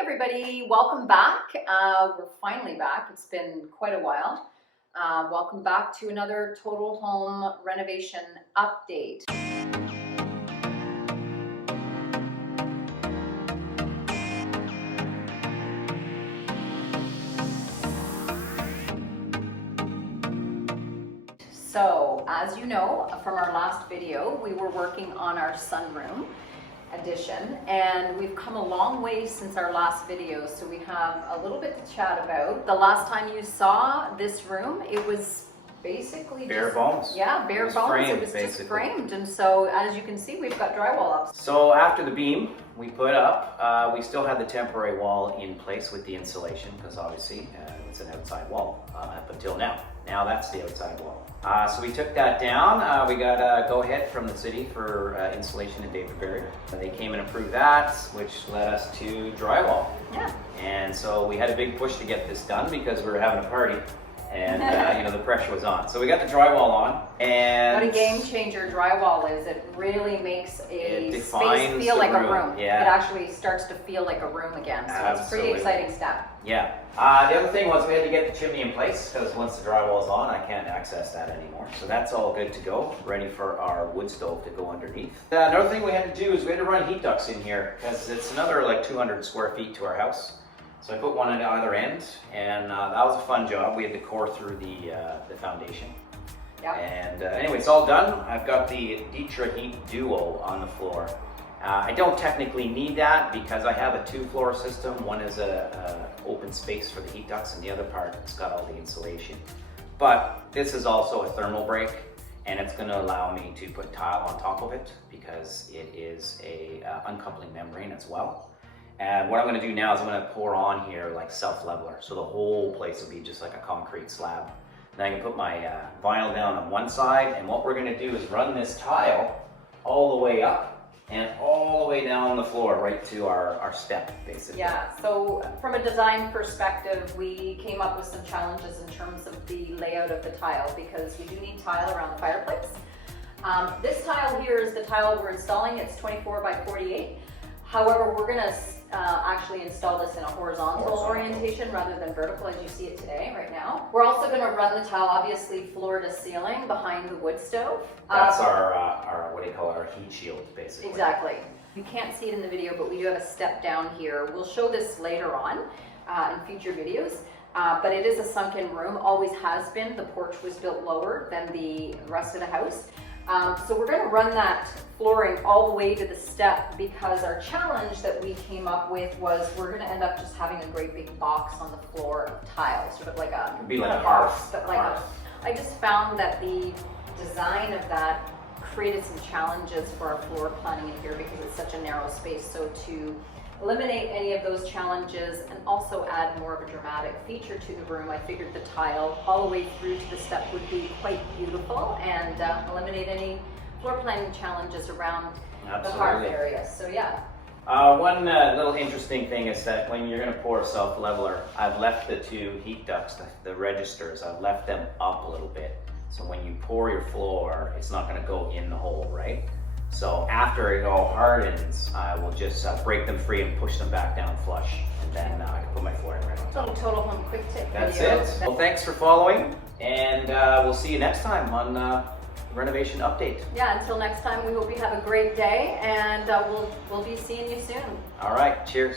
Everybody, welcome back. We're finally back. It's been quite a while. Welcome back to another total home renovation update. So, as you know from our last video, we were working on our sunroom addition, and we've come a long way since our last video, so we have a little bit to chat about. The last time you saw this room, it was basically bare bones. Yeah, bare bones. Framed, it was just framed, and so as you can see, we've got drywall up. So after the beam we put up, we still had the temporary wall in place with the insulation, because obviously it's an outside wall up until now. Now that's the outside wall. So we took that down. We got a go-ahead from the city for insulation in David Barry. They came and approved that, which led us to drywall. Yeah. And so we had a big push to get this done because we were having a party, and the pressure was on. So we got the drywall on, and what a game changer drywall is. It really makes a space feel like a room. Yeah. It actually starts to feel like a room again. So Absolutely. It's a pretty exciting step. Yeah. The other thing was we had to get the chimney in place, because once the drywall is on, I can't access that anymore. So that's all good to go, ready for our wood stove to go underneath. Another thing we had to do is we had to run heat ducts in here, because it's another like 200 square feet to our house. So I put one at either end, and that was a fun job. We had to core through the foundation. Yeah. And anyway, it's all done. I've got the Ditra Heat Duo on the floor. I don't technically need that because I have a two-floor system. One is a open space for the heat ducts, and the other part it's got all the insulation. But this is also a thermal break, and it's going to allow me to put tile on top of it because it is a uncoupling membrane as well. And what I'm going to do now is I'm going to pour on here like self-leveler, so the whole place will be just like a concrete slab. Then I can put my vinyl down on one side, and what we're going to do is run this tile all the way up and all the way down the floor right to our step, basically. Yeah, so from a design perspective, we came up with some challenges in terms of the layout of the tile, because we do need tile around the fireplace. This tile here is the tile we're installing. It's 24 by 48. However, we're going to actually install this in a horizontal orientation rather than vertical, as you see it today, right now. We're also going to run the tile, obviously, floor to ceiling behind the wood stove. That's our what do you call it, our heat shield, basically. Exactly. You can't see it in the video, but we do have a step down here. We'll show this later on in future videos. But it is a sunken room, always has been. The porch was built lower than the rest of the house. So we're going to run that flooring all the way to the step, because our challenge that we came up with was we're going to end up just having a great big box on the floor of tile, sort of like a, it'd be like a hearth. But like I just found that the design of that created some challenges for our floor planning in here, because it's such a narrow space. So to eliminate any of those challenges and also add more of a dramatic feature to the room, I figured the tile all the way through to the step would be quite beautiful and eliminate any floor planning challenges around the hearth area. So yeah. One little interesting thing is that when you're going to pour a self-leveler, I've left the two heat ducts, the registers, I've left them up a little bit. So when you pour your floor, it's not going to go in the hole, right? So after it all hardens, I will just break them free and push them back down flush, and then I can put my flooring right on top. Total home quick tip That's video. it. Well, thanks for following, and we'll see you next time on Renovation Update. Yeah, until next time, we hope you have a great day, and we'll be seeing you soon. All right, cheers.